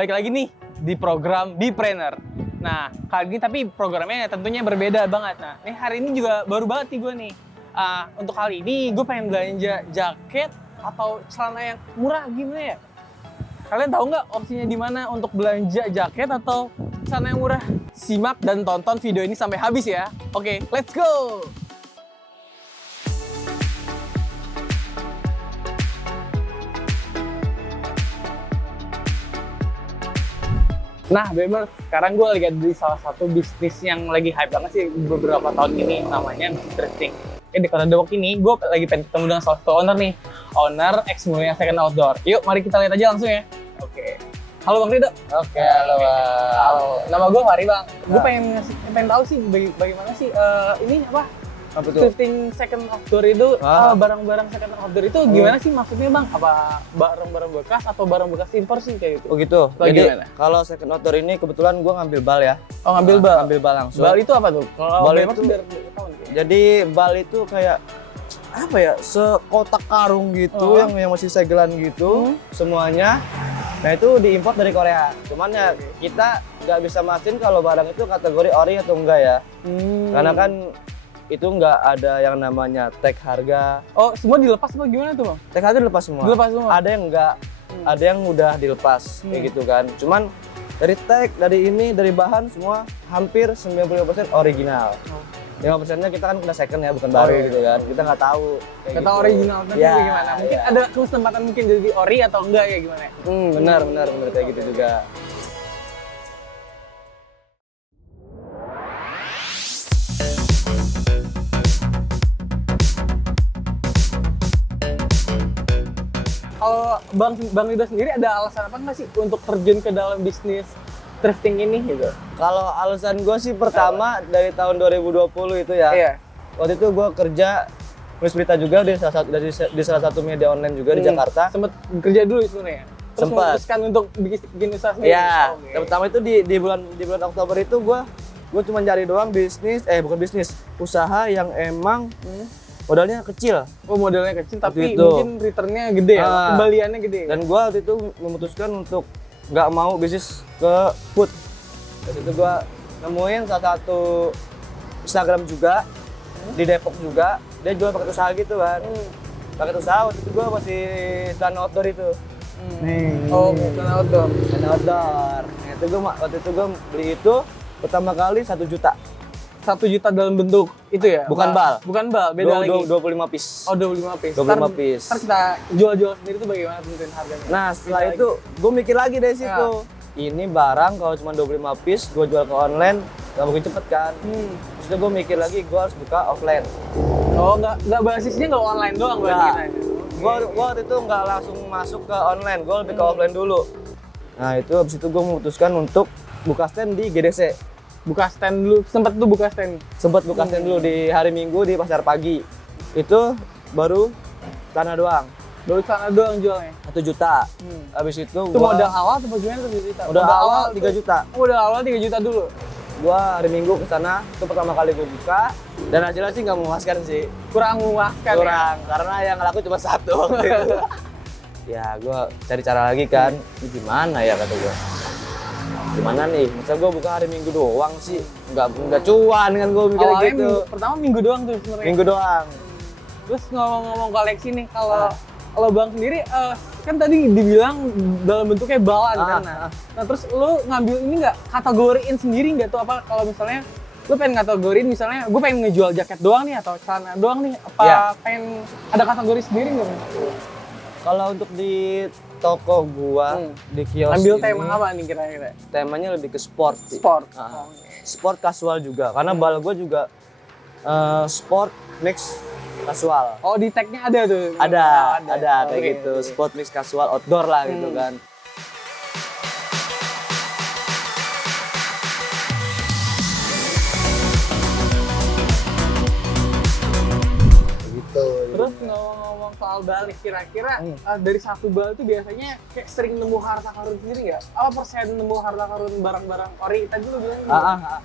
balik lagi nih di program Bipreneur. Nah, kali ini tapi programnya tentunya berbeda banget. Nah, nih hari ini juga baru banget nih gue nih. Untuk kali ini gue pengen belanja jaket atau celana yang murah gimana ya? Kalian tahu nggak opsinya di mana untuk belanja jaket atau celana yang murah? Simak dan tonton video ini sampai habis ya. Oke, let's go! Nah, Bemer, sekarang gue lagi ada di salah satu bisnis yang lagi hype banget sih beberapa tahun ini, namanya thrifting. Di Kota Depok ini, gue lagi pengen ketemu dengan salah satu owner nih, owner X Mulia Second Outdoor. Yuk, mari kita lihat aja langsung ya. Oke. Halo Bang Rido. Oke, halo Bang. Halo. Nama gue Fahri Bang. Gue pengen tahu sih bagaimana sih ini apa? Apa tuh? Thrifting second outdoor itu barang-barang second outdoor itu gimana sih maksudnya Bang? Apa barang-barang bekas atau barang bekas impor sih kayak gitu? Oh gitu. Jadi Bagaimana? kalau second outdoor ini kebetulan gue ngambil bal ya. Oh, ngambil bal. Ngambil bal langsung. Bal itu apa tuh? Kalau Bal Bemer itu- tuh biar tahu nih. Jadi bal itu kayak apa ya? Sekotak karung gitu yang masih segelan gitu semuanya. Nah itu diimpor dari Korea. Cuman ya kita nggak bisa mastiin kalau barang itu kategori ori atau enggak ya. Karena kan itu nggak ada yang namanya tag harga. Oh, semua dilepas apa gimana tuh Bang? Tag harga dilepas semua. Dilepas semua? Ada yang enggak, ada yang udah dilepas kayak gitu kan. Cuman dari tag, dari ini, dari bahan semua hampir 95% original. 5%-nya kita kan kena second ya, bukan baru gitu kan. Kita nggak tahu. kayak Kata gitu. original tapi Ya, gimana? Mungkin ya. ada kesempatan mungkin jadi ori atau enggak ya gimana? Benar kayak gitu juga. Kalau Bang Rido sendiri ada alasan apa nggak sih untuk terjun ke dalam bisnis thrifting ini gitu? Kalau alasan gue sih pertama dari tahun 2020 itu ya. Iya. Waktu itu gue kerja nulis berita juga di salah satu media online juga di Jakarta. Sempet kerja dulu sebenarnya. Terus Sempet. memutuskan untuk bikin usaha sendiri. Iya, Oke. yang pertama itu di bulan Oktober itu gue cuma cari doang usaha yang emang modalnya kecil. Oh, modalnya kecil tapi Gitu. mungkin returnnya gede ya, Ah. kembaliannya gede. Dan gue waktu itu memutuskan untuk nggak mau bisnis ke food. Dari situ gue nemuin salah satu Instagram juga di Depok juga, dia jual paket usaha gitu kan. Paket usaha waktu itu gue masih celana outdoor itu. Nih. Oh, bukan outdoor. Celana outdoor. Nah, waktu itu gue beli itu pertama kali 1 juta. 1 juta dalam bentuk itu ya? Bukan bal. Bukan bal, beda lagi. 25 piece. Oh, 25 piece. 25 piece. Ntar kita jual-jual sendiri tuh bagaimana tentuin harganya? Nah setelah Beda itu gue mikir lagi dari situ. Ini barang kalau cuma 25 piece gue jual ke online gak mungkin cepet kan. Terus itu gue mikir lagi gue harus buka offline. Oh, nggak basisnya nggak online doang berarti Nggak. kita ya? Gue waktu itu nggak langsung masuk ke online, gue lebih ke offline dulu. Nah itu habis itu gue memutuskan untuk buka stand di GDC. Buka stand dulu, sempet tuh buka stand. Sempat buka stand dulu di hari Minggu di pasar pagi. Itu baru tanah doang, Baru sana doang jualnya. 1 juta. Habis itu Itu modal awal atau bagaimana tuh juta? modal awal 3 juta. Oh, modal awal 3 juta dulu. Gua hari Minggu ke sana, itu pertama kali gue buka dan hasilnya sih nggak memuaskan sih. Kurang memuaskan. Kurang, karena yang laku cuma 1 waktu itu. Ya, gua cari cara lagi kan. Ini gimana ya kata gua. Gimana nih? Masa gua buka hari Minggu doang sih? Nggak cuan kan gua mikir Awalnya gitu. pertama minggu doang tuh sebenarnya. Minggu doang. Terus ngomong-ngomong koleksi nih, kalau Bang sendiri kan tadi dibilang dalam bentuknya balan kan. Nah, terus lu ngambil ini nggak kategoriin sendiri nggak tuh apa kalau misalnya lu pengen kategoriin misalnya gue pengen ngejual jaket doang nih atau celana doang nih apa Ya. pengen ada kategori sendiri nggak? Kalau untuk di toko gua di kios Ambil ini, tema apa nih kira-kira? temanya lebih ke sport sih. Sport. Ah. Sport casual juga karena bal gua juga sport mix casual. Oh, di tag-nya ada tuh. Ada kayak Oke. gitu, sport mix casual outdoor lah gitu kan. Gitu. Terus ngomong-ngomong soal bal nih, kira-kira dari satu bal itu biasanya kayak sering nemu harta karun sendiri nggak? Apa persen nemu harta karun barang-barang ori? Tadi lu bilang gitu.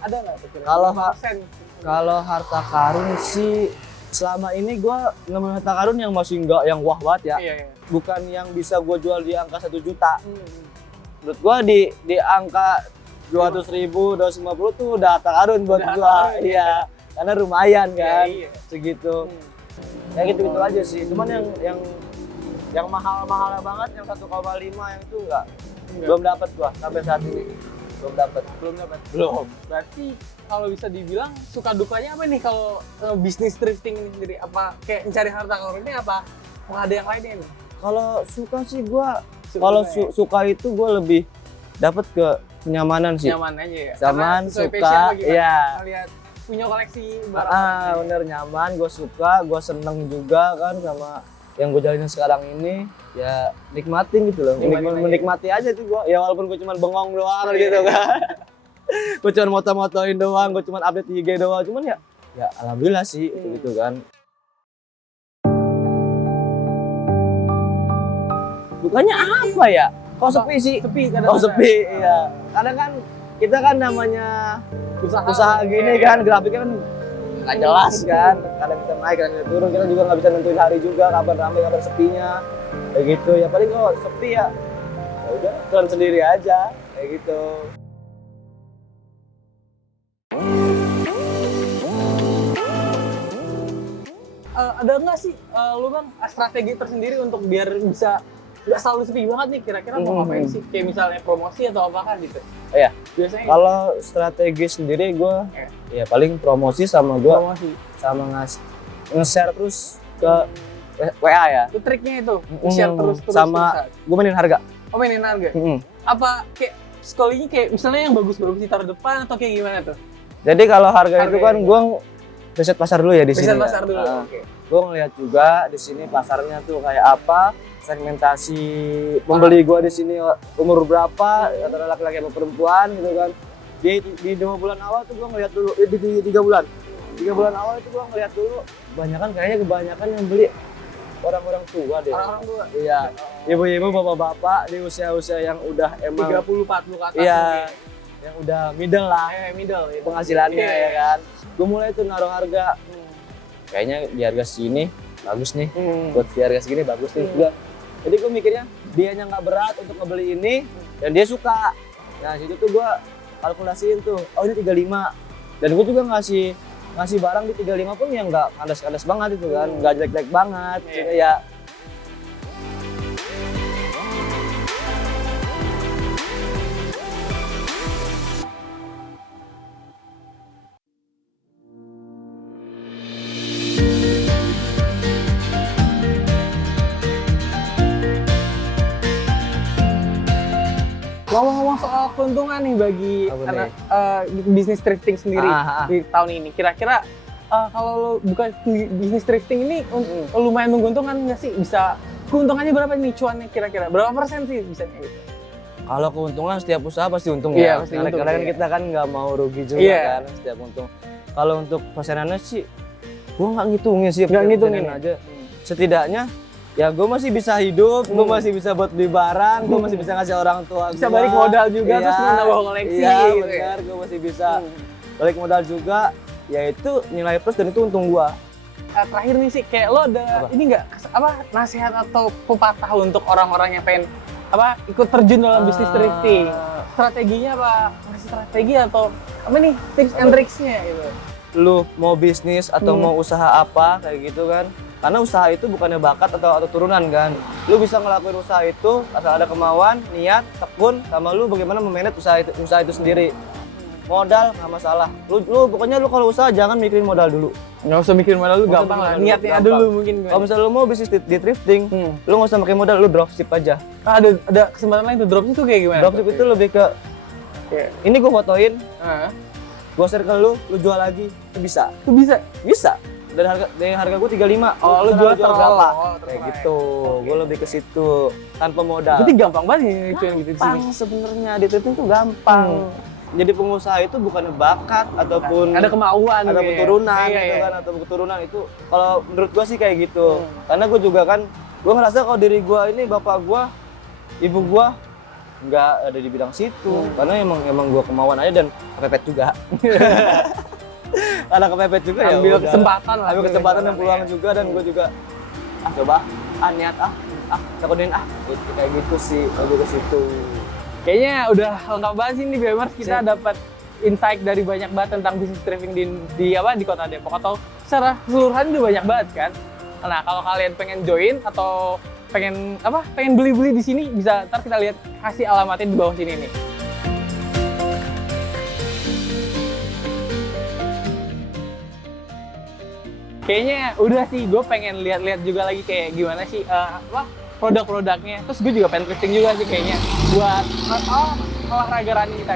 Ada nggak tuh kira-kira? Kalau Berapa persen? Kalau harta karun sih selama ini gua nemuin harta karun yang masih nggak yang wah banget ya. Iya, iya. Bukan yang bisa gua jual di angka 1 juta. menurut gua di angka 200.000, 250 tuh udah harta karun buat Udah harta gua. karun, Iya. Karena lumayan kan. Iya, iya. Segitu. Ya gitu-gitu aja sih. Cuman yang mahal-mahal banget yang 1,5 yang itu enggak. Belum dapat gua sampai saat ini. Belum dapat. Belum. Berarti kalau bisa dibilang suka dukanya apa nih kalau bisnis thrifting ini sendiri? Apa kayak mencari harta karunnya apa? Mau ada yang lainnya nih? Kalau suka sih gua Suka kalau juga ya? suka itu gua lebih dapat ke kenyamanan sih. Nyaman aja ya. Nyaman, Karena sesuai suka, passion apa gimana? iya. Lihat punya koleksi barang. Bener nyaman, gue suka, gue seneng juga kan sama yang gue jalanin sekarang ini. Ya nikmatin gitu loh, Nikmatin aja. menikmati aja tuh gue. Ya walaupun gue cuma bengong doang Oh, iya. gitu kan. Gue cuma moto-motoin doang, gue cuma update IG doang. Cuman ya alhamdulillah sih gitu kan. Bukannya apa ya? Kok sepi sih? Sepi Oh sepi, iya. Kadang kan kita kan namanya usaha gini kan, grafiknya kan nggak jelas kan. Kadang kita naik, kadang kita turun, kita juga nggak bisa nentuin hari juga, kapan ramai, kapan sepinya. Kayak gitu, ya paling kalau sepi ya udah turun sendiri aja, kayak gitu. Ada nggak sih lu bang strategi tersendiri untuk biar bisa nggak selalu sepi banget nih kira-kira mau ngapain sih? Kayak misalnya promosi atau apakah gitu? Iya. Biasanya Kalau strategi sendiri gue, ya paling promosi sama gue, promosi. sama nge-share terus ke WA ya. Itu triknya itu, share terus sama gue mainin harga. Oh mainin harga. Apa kayak sekalinya kayak misalnya yang bagus-bagus ditaruh depan atau kayak gimana tuh? Jadi kalau harga itu kan Harganya. gue riset pasar dulu ya di sini. Riset ya. pasar dulu. Nah, Oke. gue ngeliat juga di sini pasarnya tuh kayak apa, segmentasi pembeli gue di sini umur berapa, antara laki-laki atau perempuan gitu kan. Di 2 bulan awal tuh gue ngeliat dulu, di 3 bulan. 3 bulan awal itu gue ngeliat dulu, kebanyakan yang beli orang-orang tua deh. Orang-orang tua. Iya, ibu-ibu, bapak-bapak di usia-usia yang udah emang 30-40 ke atas. iya, mungkin. yang udah middle lah Middle ya. penghasilannya Iya. ya kan. Gue mulai tuh naruh harga, kayaknya di harga segini bagus nih, buat di harga segini bagus nih juga. Jadi gue mikirnya dianya nggak berat untuk ngebeli ini dan dia suka. Nah situ tuh gue kalkulasiin tuh, oh ini 35. Dan gue juga ngasih barang di 35 pun yang nggak kandas-kandas banget itu kan, nggak jelek-jelek banget. Iya. Gitu ya. Ngomong-ngomong soal keuntungan nih bagi Apa anak bisnis thrifting sendiri di tahun ini, kira-kira kalau lo buka bisnis thrifting ini lumayan menguntungkan nggak sih? Bisa keuntungannya berapa nih cuannya kira-kira? Berapa persen sih bisanya gitu? Kalau keuntungan setiap usaha pasti untung Iya, ya. pasti Karena untung, kan iya. kita kan nggak mau rugi juga Iya. kan setiap untung. Kalau untuk persenannya sih, gua nggak ngitungin sih. Nggak ngitungin persenan aja. Setidaknya ya gue masih bisa hidup, gue masih bisa buat beli barang, gue masih bisa ngasih orang tua Bisa gua. balik modal juga, Iya, terus nambah koleksi iya, gitu ya. benar, gue masih bisa balik modal juga. Yaitu nilai plus dan itu untung gua. Terakhir nih sih, kayak lo ada Apa? ini nggak nasihat atau pepatah untuk orang-orang yang pengen ikut terjun dalam bisnis thrifting? Strateginya apa? Ngasih strategi atau apa nih tips and tricksnya gitu? Lu mau bisnis atau mau usaha apa kayak gitu kan, karena usaha itu bukannya bakat atau turunan kan. Lu bisa ngelakuin usaha itu asal ada kemauan, niat, tekun, sama lu bagaimana memanage usaha itu sendiri. Modal nggak masalah, lu pokoknya lu kalau usaha jangan mikirin modal dulu. Nggak usah mikir modal lu, Nggak usah gampang lah. mikir modal, Niatnya gampang. dulu mungkin. Kalau misalnya lu mau bisnis di thrifting, lu nggak usah pakai modal, lu dropship aja. Ada kesempatan lain tuh, dropship tuh kayak gimana? Dropship itu lebih ke ini gue fotoin, Heeh. gue share ke lu jual lagi, itu bisa. Itu bisa. Bisa. Dari harga gue 35. Oh, lu jual terlalu. berapa? Oh, Kayak terserah gitu. ya. Gue lebih ke situ tanpa modal. Berarti gampang banget nih cuy gitu di Gampang sini. sebenarnya di thrifting tuh gampang. Jadi pengusaha itu bukan bakat ataupun Ada kemauan ada gitu ya. keturunan Iya, gitu iya. kan, atau keturunan itu kalau menurut gua sih kayak gitu. Karena gua juga kan gua ngerasa kalau diri gua ini bapak gua, ibu gua nggak ada di bidang situ. Karena emang gua kemauan aja dan kepepet juga. Karena kepepet juga ya Ambil udah. kesempatan lah. Ambil kesempatan dan peluang ya. juga, dan gua juga coba niat takutin gitu, kayak gitu sih, lebih ke situ. Kayaknya udah lengkap banget sih nih Bemers, kita dapat insight dari banyak banget tentang bisnis driving di kota Depok, atau secara keseluruhan itu banyak banget kan. Nah, kalau kalian pengen join atau pengen beli-beli di sini, bisa ntar kita lihat kasih alamatnya di bawah sini nih. Kayaknya udah sih, gue pengen lihat-lihat juga lagi kayak gimana sih produk-produknya. Terus gue juga pengen testing juga sih kayaknya buat olahraga running kita.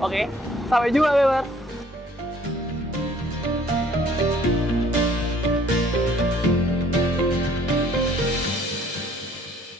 Oke, sampai jumpa Bebas.